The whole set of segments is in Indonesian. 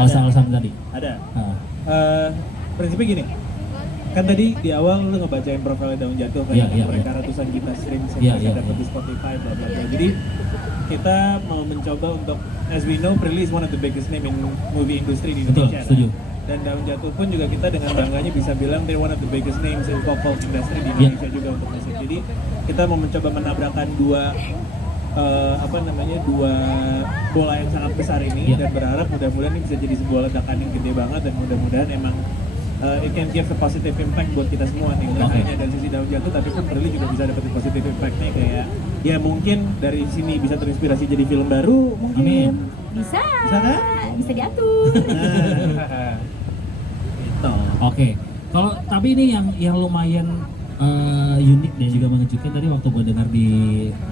alasan-alasan tadi? Ada. Ah. Prinsipnya gini, kan tadi di awal lu ngebacain profil Daun Jatuh kan, Iya, mereka iya. ratusan juta stream Iya, mereka iya, dapat iya. di Spotify bla bla bla. Jadi kita mau mencoba untuk, as we know, Prilly is one of the biggest name in movie industry di Betul, Indonesia. setuju. Dan Daun Jatuh pun juga kita dengan bangganya bisa bilang they're one of the biggest names in pop folk industry di Indonesia juga untuk musik. Jadi kita mau mencoba menabrakkan dua dua bola yang sangat besar ini, dan berharap mudah-mudahan ini bisa jadi sebuah ledakan yang gede banget, dan mudah-mudahan emang it can give a positive impact buat kita semua nih, nggak hanya dari sisi Daun Jatuh, tapi pun Prilly juga bisa dapetin positive impactnya, kayak ya mungkin dari sini bisa terinspirasi jadi film baru mungkin. Amin. Bisa kan? bisa diatur. Nah, gitu. Oke, kalau tapi ini yang lumayan unik dan juga mengejutkan tadi waktu gue dengar di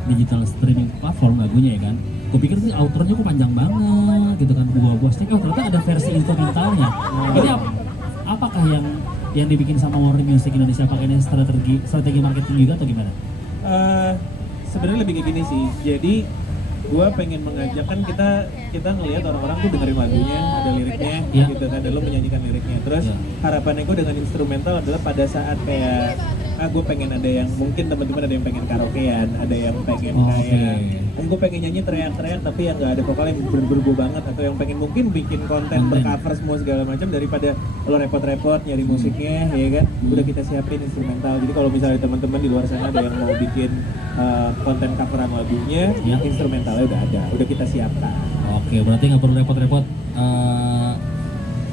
digital streaming platform lagunya ya kan, gue pikir sih outronya kok panjang banget gitu kan, gue cek ternyata ada versi instrumentalnya. Ini apakah yang dibikin sama Warner Music Indonesia, pakai ini strategi marketing juga atau gimana? Sebenarnya lebih kayak gini sih, jadi gue pengen mengajak, kan kita ngelihat orang-orang tuh dengerin lagunya, ada liriknya, gitu kan, dan lo menyanyikan liriknya. Terus harapannya gue dengan instrumental adalah pada saat kayak gue pengen ada yang, mungkin teman-teman ada yang pengen karaokean, ada yang pengen kayak gue pengen nyanyi teriak-teriak tapi yang nggak ada vokal yang berbergo banget, atau yang pengen mungkin bikin konten bercover semua segala macam, daripada lo repot-repot nyari musiknya, ya kan, udah kita siapin instrumental. Jadi kalau misalnya teman-teman di luar sana ada yang mau bikin konten coveran lagunya, instrumentalnya udah kita siapkan. Oke, berarti nggak perlu repot-repot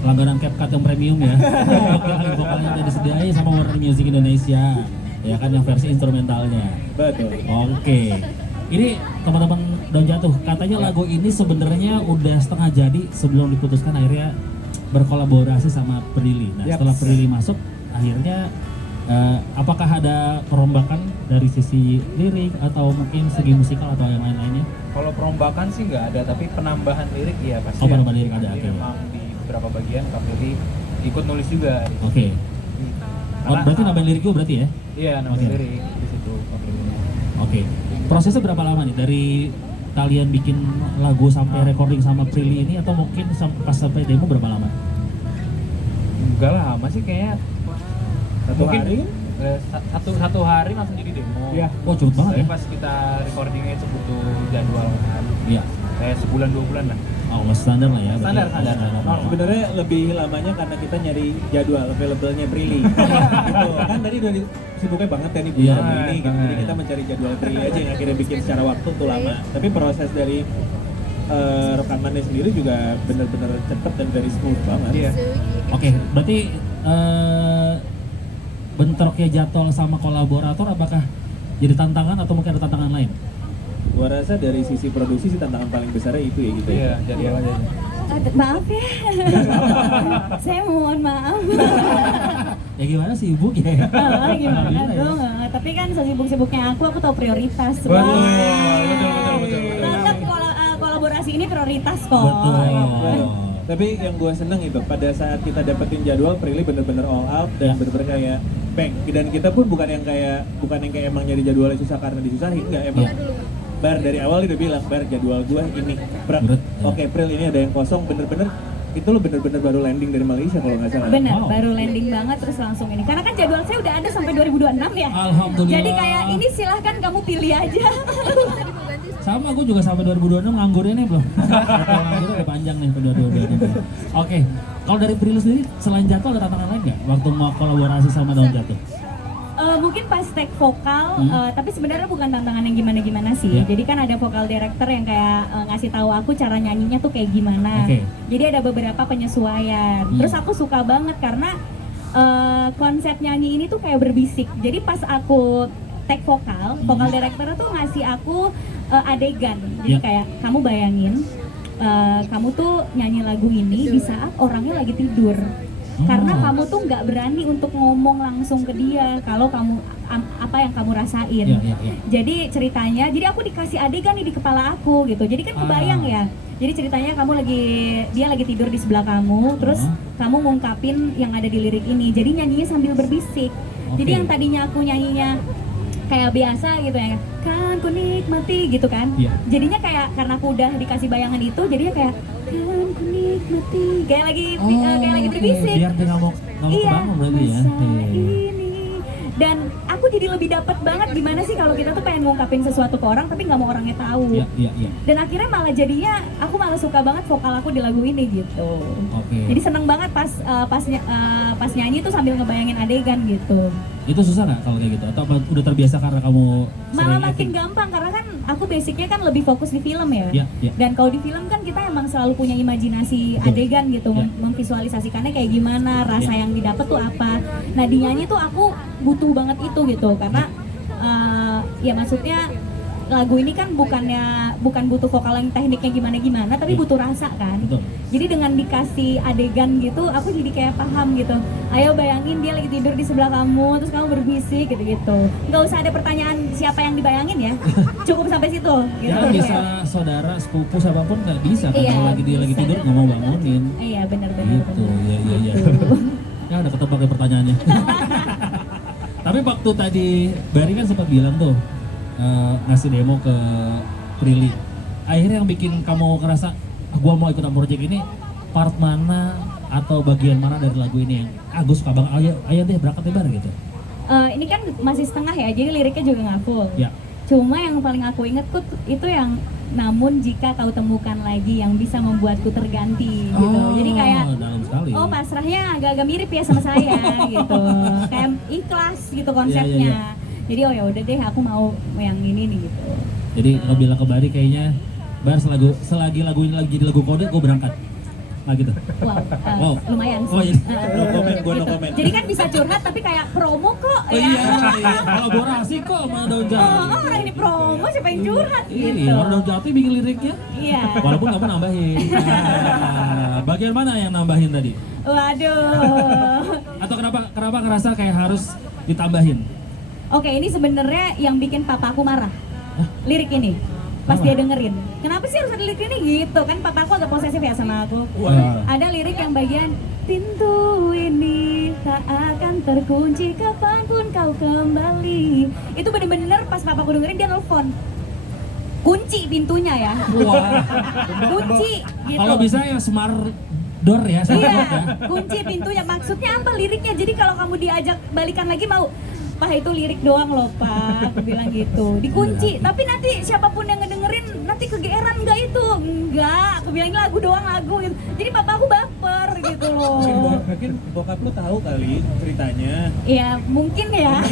langganan CapCut yang premium ya. Vokalnya udah disediain sama Warner Music Indonesia, ya kan, yang versi instrumentalnya. Betul. Oke, ini teman-teman Daun Jatuh, katanya lagu ini sebenarnya udah setengah jadi sebelum diputuskan akhirnya berkolaborasi sama Prilly. Nah, setelah Prilly masuk, akhirnya apakah ada perombakan dari sisi lirik atau mungkin segi musikal atau yang lain-lainnya? Kalau perombakan sih nggak ada, tapi penambahan lirik iya pasti. Oh, penambahan lirik ada, Jadi oke. memang di beberapa bagian Kak Prilly ikut nulis juga. Oke. Oh, berarti nambahin lirik juga berarti ya? Iya, nambahin Oke. lirik di situ Kak Prilly. Oke. Prosesnya berapa lama nih dari kalian bikin lagu sampai recording sama Prilly ini, atau mungkin pas sampai demo berapa lama? Enggak lama sih kayaknya. Mungkin hari? Satu hari langsung jadi demo. Iya. Oh, cepet banget Tapi ya? pas kita recordingnya itu butuh jadwal kan. Iya. Kayak sebulan 2 bulan lah. Oh, standar lah ya. berarti. Standar. Oh, sebenarnya lebih lamanya karena kita nyari jadwal available-nya Prilly. Gitu. Kan tadi udah sibuknya banget ya nih bulan Iya. ini gitu. Jadi kita mencari jadwal Prilly aja yang akhirnya bikin secara waktu tuh lama. Tapi proses dari rekamannya sendiri juga benar-benar cepet dan very smooth banget. Iya. Oke, berarti bentroknya Jatol sama kolaborator apakah jadi tantangan atau mungkin ada tantangan lain? Gua rasa dari sisi produksi sih tantangan paling besarnya itu ya gitu. Iya, jadwal aja. Maaf ya. Saya mohon maaf. Ya gimana, sibuk ya? Gimana Gimana ya? dong? Tapi kan sesibuk-sibuknya aku tahu prioritas. Betul, Wah. betul. Tetap kolaborasi ini prioritas kok. Betul. Tapi yang gue seneng itu pada saat kita dapetin jadwal, Prilly bener-bener all out dan bener-bener kayak bang. Dan kita pun bukan yang kayak emang nyari jadwalnya susah karena disusahin, enggak, emang Bar dari awal dia udah bilang, Bar jadwal gue ini, oke Pril ini ada yang kosong, bener-bener itu lo bener-bener baru landing dari Malaysia kalau nggak salah. Bener, Wow. baru landing banget terus langsung ini. Karena kan jadwal saya udah ada sampai 2026 ya. Alhamdulillah. Jadi kayak ini silahkan kamu pilih aja. Sama, gue juga sampai 2026 nganggurnya nih belum. Nganggurnya udah panjang nih, sampai 2026. Oke, kalau dari Prilly sendiri, selain Jatuh ada tantangan lain nggak waktu mau kolaborasi sama Daun Jatuh? Mungkin pas take vokal, tapi sebenarnya bukan tantangan yang gimana-gimana sih. Yeah. Jadi kan ada vokal director yang kayak ngasih tahu aku cara nyanyinya tuh kayak gimana. Oke. Jadi ada beberapa penyesuaian. Terus aku suka banget karena konsep nyanyi ini tuh kayak berbisik. Jadi pas aku take vokal director tuh ngasih aku adegan. Jadi Yeah. kayak kamu bayangin kamu tuh nyanyi lagu ini di saat orangnya lagi tidur. Karena kamu tuh nggak berani untuk ngomong langsung ke dia kalau kamu apa yang kamu rasain. Iya. Jadi ceritanya, jadi aku dikasih adegan nih di kepala aku gitu. Jadi kan kebayang ya. Jadi ceritanya dia lagi tidur di sebelah kamu, terus kamu ngungkapin yang ada di lirik ini. Jadi nyanyinya sambil berbisik. Jadi yang tadinya aku nyanyinya kayak biasa gitu ya, kan ku nikmati gitu kan. Iya. Jadinya kayak karena aku udah dikasih bayangan itu, jadinya kayak kan ku nikmati kayak lagi berbisik. Biar dia nggak mau kebangun berarti ya. masa Iya. ini. Dan aku jadi lebih dapat banget gimana sih kalau kita tuh pengen ngungkapin sesuatu ke orang tapi nggak mau orangnya tahu. Iya. Dan akhirnya malah jadinya aku malah suka banget vokal aku di lagu ini gitu. Oke. Jadi seneng banget pas nyanyi tuh sambil ngebayangin adegan gitu. Itu susah nggak kalau kayak gitu? Atau udah terbiasa karena kamu Malah sering makin acting? gampang karena kan aku basicnya kan lebih fokus di film ya. Iya. Dan kalau di film kan kita emang selalu punya imajinasi Betul. adegan gitu, Iya. memvisualisasikannya kayak gimana, rasa Iya. yang didapat tuh apa. Nah di nyanyi tuh aku butuh banget itu gitu karena ya maksudnya lagu ini kan bukan butuh vokal yang tekniknya gimana tapi Iya. butuh rasa kan. Betul. Jadi dengan dikasih adegan gitu, aku jadi kayak paham gitu. Ayo bayangin dia lagi tidur di sebelah kamu, terus kamu berbisik gitu-gitu. Nggak usah ada pertanyaan siapa yang dibayangin ya. Cukup sampai situ. Gitu. Ya bisa saudara, sepupu, siapapun nggak bisa kan Iya, kalau dia lagi bisa. tidur nggak mau bangunin. Iya benar-benar. Gitu, iya. Ya udah ketebak ya pertanyaannya. Tapi waktu tadi Barry kan sempat bilang tuh ngasih demo ke Prilly. Akhirnya yang bikin kamu ngerasa gua mau ikutan project ini part mana atau bagian mana dari lagu ini yang gue suka banget. Ayo deh berangkat deh Bar gitu. Ini kan masih setengah ya, jadi liriknya juga nggak full. Ya. Cuma yang paling aku inget tuh itu yang namun jika kau temukan lagi yang bisa membuatku terganti gitu. Jadi kayak dalam sekali. oh pasrahnya agak-agak mirip ya sama saya gitu. Kayak ikhlas gitu konsepnya. Iya. Jadi oh ya udah deh aku mau yang ini nih gitu. Jadi lo bilang ke Bari kayaknya Bar selagi lagu ini lagi jadi lagu kode gue berangkat. Nah gitu. Wow, lumayan sih. Oh, iya. No comment, gua no comment. Jadi kan bisa curhat tapi kayak promo kok Oh, ya. iya. Kolaborasi kok sama Daun Jati. Oh, orang ini promo siapa yang curhat gitu. Iya, orang Daun Jati bikin liriknya. Iya. Walaupun kamu nambahin. Nah, bagian mana yang nambahin tadi? Waduh. Atau kenapa ngerasa kayak harus ditambahin? Oke, ini sebenarnya yang bikin papaku marah. Hah? Lirik ini. Pas Kenapa? dia dengerin. Kenapa sih harus ada lirik ini gitu? Kan papaku agak posesif ya sama aku. Wah. Ada lirik yang bagian pintu ini tak akan terkunci kapanpun kau kembali. Itu bener-bener pas papaku dengerin dia nelfon. Kunci pintunya ya. Wah. Kunci gitu. Kalau bisa yang smart door ya, smart Iya, door ya. kunci pintunya. Maksudnya apa liriknya? Jadi kalau kamu diajak balikan lagi mau, Pak itu lirik doang loh Pak, aku bilang gitu. Dikunci, tapi nanti siapapun yang ngedengerin nanti kegeeran nggak itu? Enggak, aku bilang ini lagu doang lagu gitu. Jadi papa aku baper gitu loh. Mungkin bokap lu tahu kali ceritanya. Iya, mungkin ya.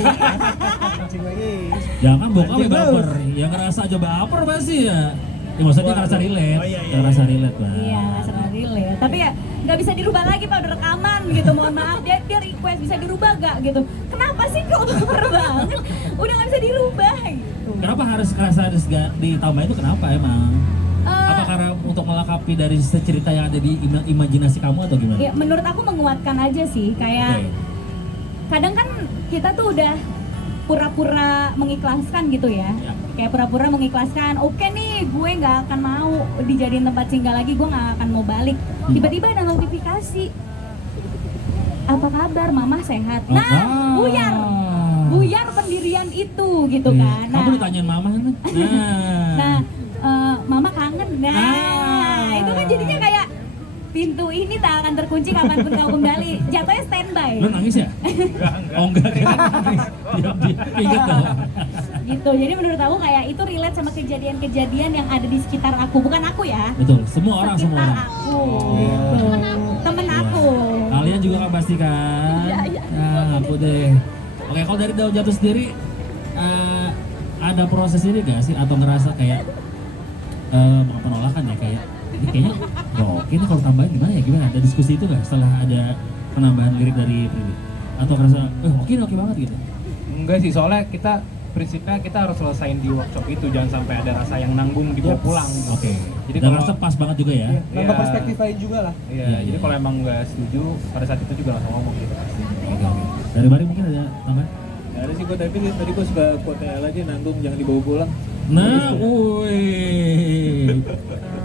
Jangan bokap ya baper, yang ngerasa aja baper pasti ya. Ya maksudnya ngerasa relate, Oh, iya. ngerasa relate Bang. Iya, serah relate. Tapi ya nggak bisa dirubah lagi Pak, udah rekaman gitu. Mohon maaf, dia request bisa dirubah gak gitu. Kenapa sih kok baper banget? Udah nggak bisa dirubah gitu. Kenapa harus ngerasa harus ditambahin itu kenapa emang? Eh, Apa karena untuk melengkapi dari cerita yang ada di imajinasi kamu atau gimana? Ya, menurut aku menguatkan aja sih, kayak Oke. kadang kan kita tuh udah pura-pura mengikhlaskan gitu ya. Ya. Kayak pura-pura mengikhlaskan, oke nih gue nggak akan mau dijadiin tempat singgah lagi, gue nggak akan mau balik. Tiba-tiba ada notifikasi, apa kabar, mama sehat? Oh, Nah, buyar pendirian itu gitu Iya. kan. Kamu ditanyain mama kan? Nah, mama kangen. Nah, Ah. itu kan jadinya kayak pintu ini tak akan terkunci kapanpun kau kembali. Jatuhnya standby. Lu nangis ya? Oh enggak, kan nangis. Dia inget dong. Gitu. Jadi menurut aku kayak itu relate sama kejadian-kejadian yang ada di sekitar aku, bukan aku ya. Betul, semua orang. Sekitar aku. Gitu. Temen aku. Kalian juga kan pasti kan? Iya. Nah, aku deh. Oke, kalau dari Daun Jatuh sendiri ada proses ini gak sih atau ngerasa kayak bukan penolakan ya kayak ini kayaknya oke ini kalau tambahin gimana? Ada diskusi itu gak setelah ada penambahan lirik dari Prilly? Atau ngerasa oke banget gitu? Enggak sih, soalnya prinsipnya kita harus selesain di workshop itu, jangan sampai ada rasa yang nanggung dibawa pulang. Oke. Jadi Dan kalau- rasa pas banget juga ya. Nambah Iya. perspektif lain juga lah. Iya, Iya, jadi iya. kalau emang nggak setuju pada saat itu juga langsung ngomong gitu. Oke. Dari Bari mungkin ada tambahan? Gak ada sih gue, tapi tadi gue suka quote aja, nanggung jangan dibawa pulang. Nah, woi.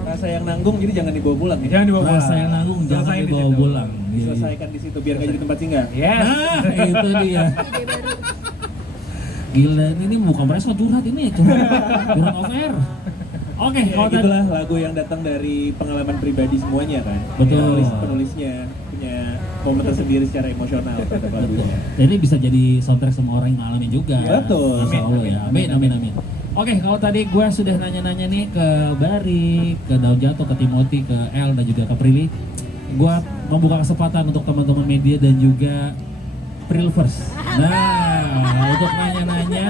Rasa yang nanggung jadi jangan dibawa pulang ya. Jangan dibawa pulang. Rasa yang nanggung jangan Selesain di dibawa situ. pulang. Iya. Selesaikan di situ biar gak jadi tempat singgah. Yes. Nah, itu dia. Gila, ini bukan mereka curhat ini, curhat off air. Oke, Ya, kalau tadi gitulah lagu yang datang dari pengalaman pribadi semuanya kan. Betul. Penulisnya punya momen tersendiri secara emosional terhadap lagunya. Dan ini bisa jadi soundtrack semua orang yang ngalamin juga. Betul. Insya Allah ya. Amin, amin, amin. Oke, kalau tadi gue sudah nanya-nanya nih ke Bari, ke Daun Jatuh, ke Timothy, ke El, dan juga ke Prilly. Gue membuka kesempatan untuk teman-teman media dan juga Prilvers. Nah, untuk nanya-nanya